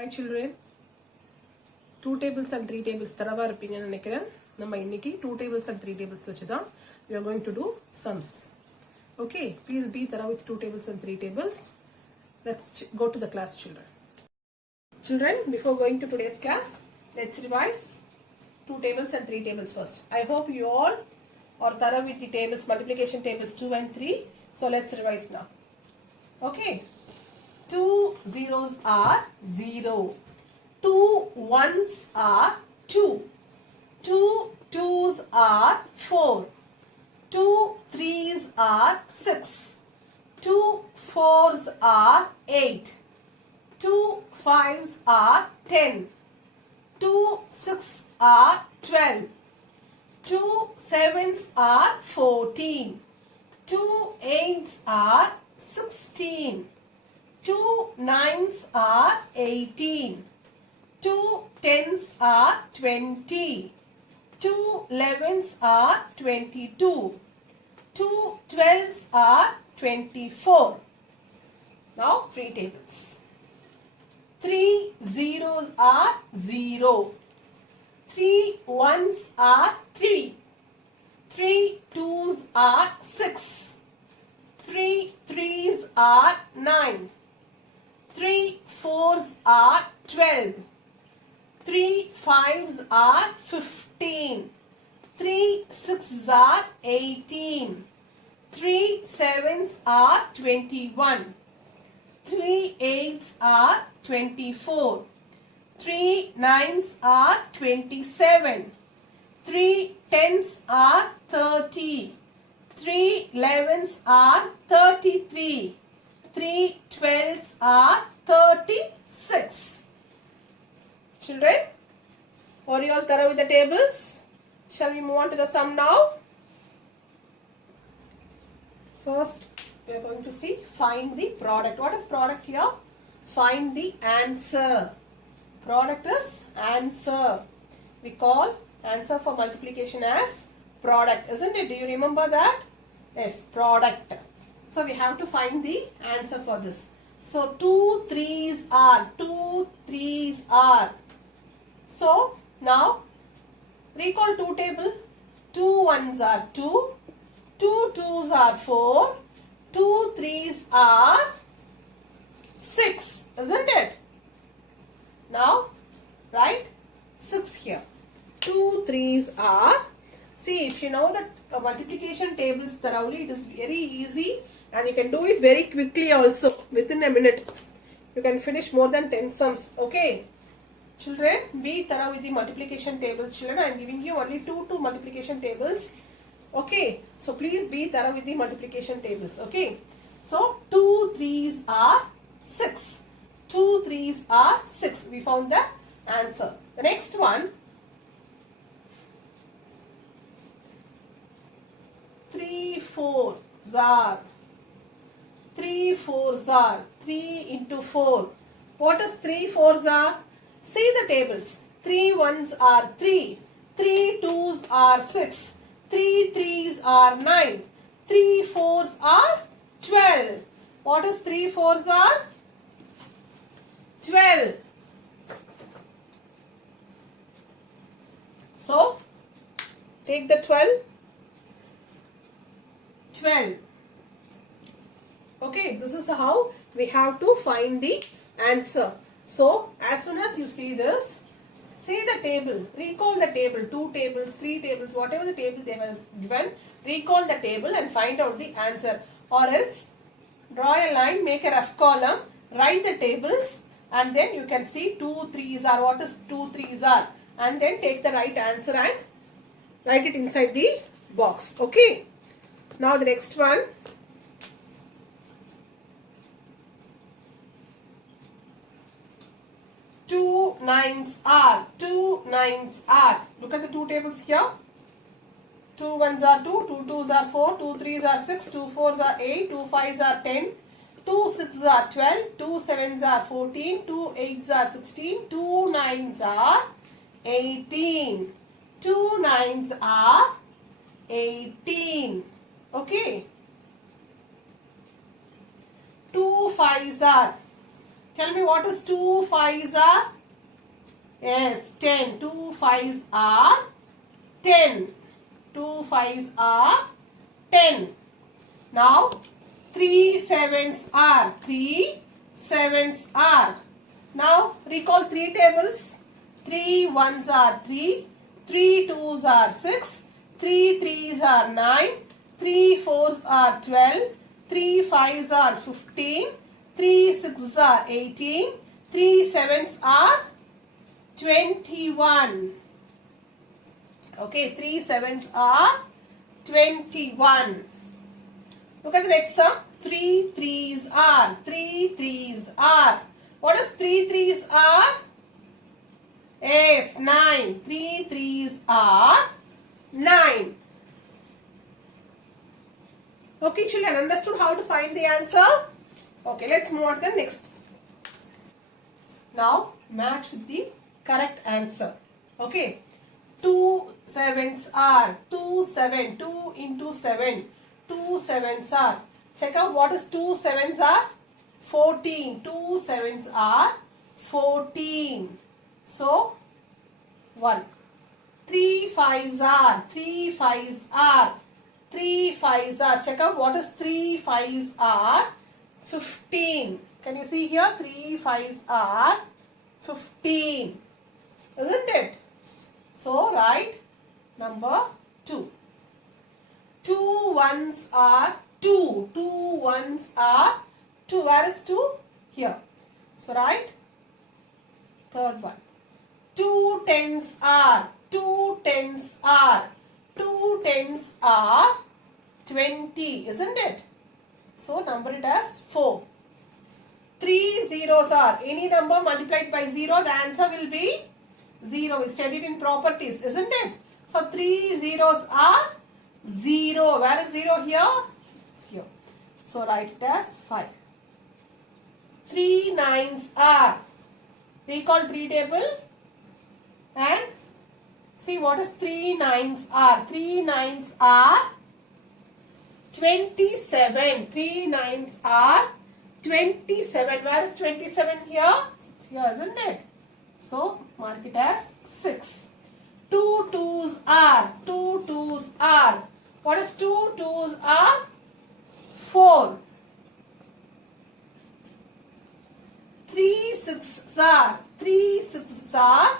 Hi children, 2 tables and 3 tables தரவா இருப்பீங்கன்னு நினைக்கிறேன். நம்ம இன்னைக்கு 2 tables and 3 tables வச்சு தான் we are going to do sums. Okay, please be thorough with 2 tables and 3 tables. Let's go to the class children. Children, before going to today's class, let's revise 2 tables and 3 tables first. I hope you all are thorough with the tables, multiplication tables 2 and 3. So let's revise now. Okay. 2 zeros are 0. 2 ones are 2. 2 twos are 4. 2 threes are 6. 2 fours are 8. 2 fives are 10. 2 six are 12. 2 sevens are 14. 2 eights are 16. 2 nines are 18. 2 tens are 20. 2 elevens are 22. 2 twelves are 24. Now 3 tables. 3 zeros are 0. 3 ones are 3. 3 twos are 6. 3 threes are 9. 3 fours are 12. 3 fives are 15. 3 sixes are 18. 3 sevens are 21. 3 eights are 24. 3 nines are 27. 3 tens are 30. 3 elevens are 33. 3 twelves are 36. Children, are you all thorough with the tables? Shall we move on to the sum now? First, we are going to see find the product. What is product here? Find the answer. Product is answer. We call answer for multiplication as product, isn't it? Do you remember that? Yes, product. So we have to find the answer for this. So 2 threes are, 2 threes are. So now recall 2 table. 2 ones are 2, 2 twos are 4, 2 threes are 6, isn't it? Now write 6 here. 2 threes are, see, if you know the multiplication tables thoroughly, it is very easy and you can do it very quickly also. Within a minute you can finish more than 10 sums. Okay children, be thorough with the multiplication tables. Children, I am giving you only 2 multiplication tables. Okay, so please be thorough with the multiplication tables. Okay, so 2 threes are 6. 2 threes are 6. We found the answer. The next one, 3 fours are, 3 fours are, 3 into 4. What is 3 fours are? See the tables. 3 ones are 3, 3 twos are 6, 3 threes are 9, 3 fours are 12. What is 3 fours are? 12. So take the 12. 12. Okay, this is how we have to find the answer. So as soon as you see this, see the table, recall the table, 2 tables, 3 tables, whatever the table they were given, recall the table and find out the answer. Or else draw a line, make a rough column, write the tables, and then you can see 2 threes are, what is 2 threes are, and then take the right answer and write it inside the box. Okay. Now the next one, 2 nines are, 2 nines are. Look at the 2 tables here. 2 ones are 2, 2 twos are 4, 2 threes are 6, 2 fours are 8, 2 fives are 10, 2 sixes are 12, 2 sevens are 14, 2 eights are 16, 2 nines are 18. 2 nines are 18. Okay. 2 fives are Tell me what is 2 5s are? Yes, 10. 2 5s are 10. 2 5s are 10. Now 3 7s are 3 7s are. Now recall 3 tables. 3 1s are 3. 3 2s are 6. 3 3s are 9. 3 4s are 12. 3 5s are 15. 3 6s are 18. 3 7s are 21. Okay, 3 7s are 21. Look at the next sum. 3 3s are. 3 3s are. What is 3 3s are? Yes, 9. 3 3s are 9. Okay, children, understood how to find the answer? Okay, let's move on to the next. Now, match with the correct answer. Okay. 2 7s are 2 7. 2 into 7. 2 7s are. Check out what is 2 7s are. 14. 2 7s are 14. So, 1. 3 5s are. 3 5s are. 3 5s are. Check out what is 3 5s are. 15. Can you see here? 3 5s are 15. Isn't it? So, write number 2. 2 1s are 2. 2 1s are 2. Where is 2? Here. So, write third one. 2 10s are. 2 10s are. 2 10s are 20. Isn't it? So, number it as 4. 3 zeros are. Any number multiplied by 0, the answer will be 0. We studied in properties, isn't it? So, 3 zeros are 0. Where is 0 here? It's here. So, write it as 5. 3 9s are. Recall 3 table and see what is 3 9s are. 3 9s are 27. 3 9s are 27. Where is 27 here? It's here, isn't it? So, mark it as 6. 2 2s are. 2 2s are. What is 2 2s are? 4. 3 6s are. 3 6s are.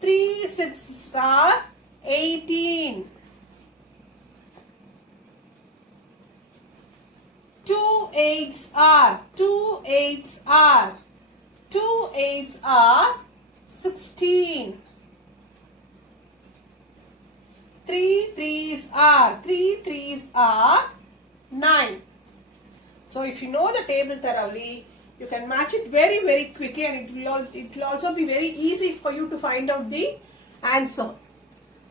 3 6s are 18. 2 8s are. 2 8s are. 2 8s are 16. 3 3s are. 3 3s are 9. So if you know the table thoroughly, you can match it very quickly, and it will also be very easy for you to find out the answer.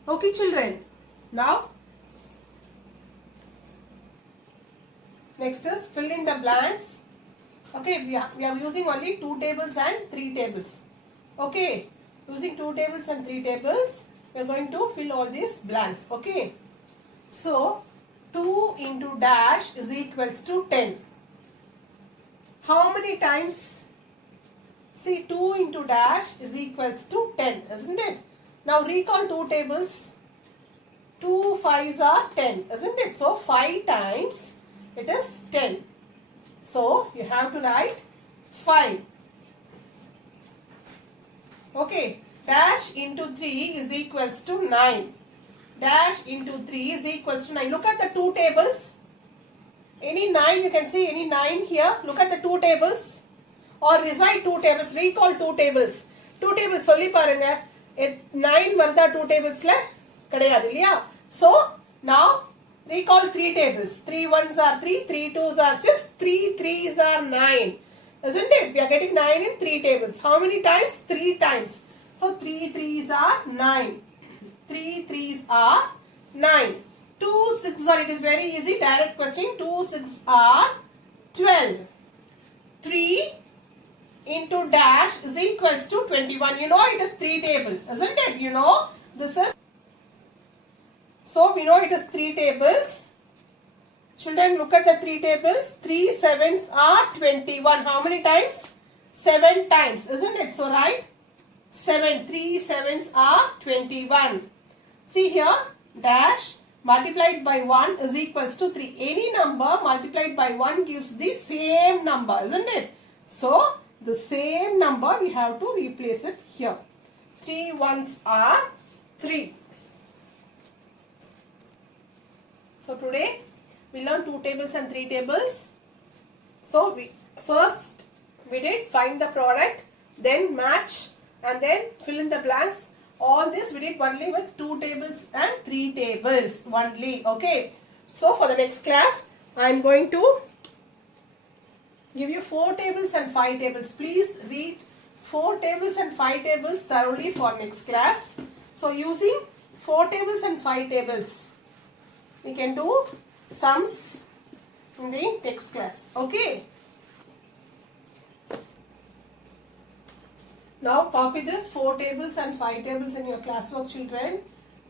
Okay, children. Now, next is fill in the blanks. Okay, we are using only 2 tables and 3 tables. Okay, using 2 tables and 3 tables, we are going to fill all these blanks. Okay, so 2 into dash is equals to 10. How many times? See, 2 into dash is equals to 10, isn't it? Now recall 2 tables. 2 5s are 10, isn't it? So 5 times it is 10. So you have to write 5. Okay, dash into 3 is equals to 9. Dash into 3 is equals to 9. Look at the 2 tables. Any 9, you can see any 9 here. Look at the 2 tables. Or recite 2 tables. Recall 2 tables. 2 tables solli parunga. 9 varda 2 tables la kadayadu illaya. So now recall 3 tables. 3 1s are 3, 3 2s are 6, 3 3s are 9. Isn't it? We are getting 9 in 3 tables. How many times? 3 times. So 3 3s are 9. 3 3s are 9. 2 6 are, it is very easy, direct question. 2 6 are 12. 3 into dash is equals to 21. You know it is 3 tables, isn't it? You know this is. So we know it is 3 tables. Children, look at the 3 tables. 3 7s are 21. How many times? 7 times, isn't it? So write 7. 3 sevens are 21. See here, dash multiplied by 1 is equals to 3. Any number multiplied by 1 gives the same number, isn't it? So, the same number we have to replace it here. 3 ones are 3. So, today we learned 2 tables and 3 tables. So, first we did find the product, then match, and then fill in the blanks. All this we did only with 2 tables and 3 tables only. Okay. So for the next class, I am going to give you 4 tables and 5 tables. Please read 4 tables and 5 tables thoroughly for next class. So using 4 tables and 5 tables, we can do sums in the next class. Okay. Now copy this 4 tables and 5 tables in your classwork, children,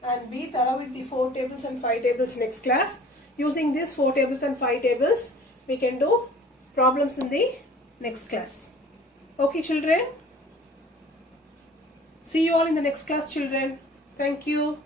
and be thorough with the 4 tables and 5 tables next class. Using these 4 tables and 5 tables, we can do problems in the next class. Okay, children. See you all in the next class, children. Thank you.